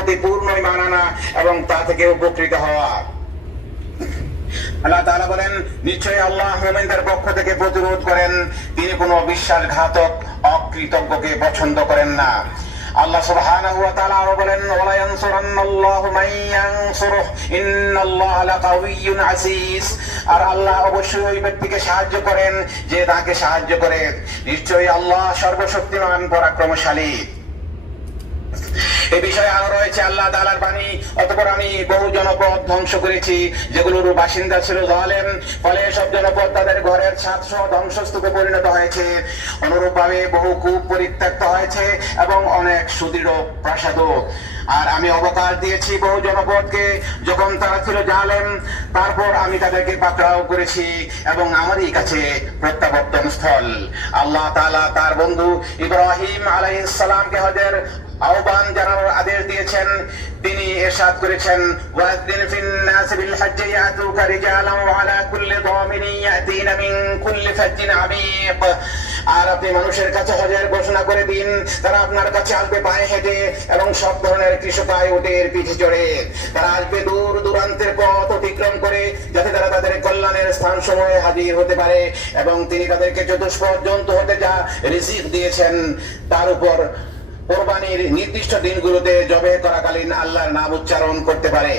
প্রতি পূর্ণ ঈমান আনা এবং তা থেকে উপকৃত হওয়া। আল্লাহ তাআলা বলেন, নিশ্চয়ই আল্লাহ মুমিনদের পক্ষ থেকে প্রতিরোধ করেন, তিনি কোনো বিশ্বাসঘাতক অকৃতজ্ঞকে পছন্দ করেন না। আল্লাহ সুবহানাহু ওয়া তাআলা আরো বলেন, ওয়ালা ইয়ানসুরান্নাল্লাহু মান ইয়ানসুরুহু ইন্নাল্লাহা লাকাওয়িয়্যুন আসীস। আর আল্লাহ অবশ্যই ওই ব্যক্তিকে সাহায্য করেন যে তাকে সাহায্য করে, নিশ্চয়ই আল্লাহ সর্বশক্তিমান পরাক্রমশালী। এই বিষয়ে আরো রয়েছে আল্লাহ তাআলার বাণী, অতঃপর আমি বহু জনপদ ধ্বংস করেছি যেগুলোর বাসিন্দা ছিল জালেম, ফলে সব জনপদ তাদের ঘরের ছাদ সহ ধ্বংসস্তূপে পরিণত হয়েছে। অনুরূপ ভাবে বহু কূপ পরিত্যক্ত হয়েছে এবং অনেক সুদৃঢ় প্রাসাদও। আর আমি অবকাশ দিয়েছি বহু জনপদকে যখন তারা ছিল জালেম, তারপর আমি তাদেরকে পাকড়াও করেছি এবং আমারই কাছে প্রত্যাবর্তন স্থল। আল্লাহ তাআলা তার বন্ধু ইব্রাহিম আলাইহিস সালামকে হজের আহ্বান জানানোর আদেশ দিয়েছেন। তিনি ইরশাদ করেছেন, ওয়াযিন ফিন নাস বিল হজ্জি ইয়াতুকা রিজালান ওয়া আলা কুল্লি দামিনিন ইয়াতিনা মিন কুল্লি ফাজ্জিন আমিক। আর আপনি মানুষের কাছে হজের ঘোষণা করে দিন, তারা আপনার কাছে আসবে পায়ে হেঁটে এবং সব ধরনের কৃষকায় উটের পিঠে চড়ে। তারা আসবে দূর দূরান্তের পথ অতিক্রম করে, যাতে তারা তাদের কল্যাণের স্থান সময়ে হাজির হতে পারে। এবং তিনি তাদেরকে চতুষ্পদ জন্তু হতে যা রিজিক দিয়েছেন তার উপর কোরবানির নির্দিষ্ট দিনগুলোতে জবে করাকালীন আল্লাহর নাম উচ্চারণ করতে পারে।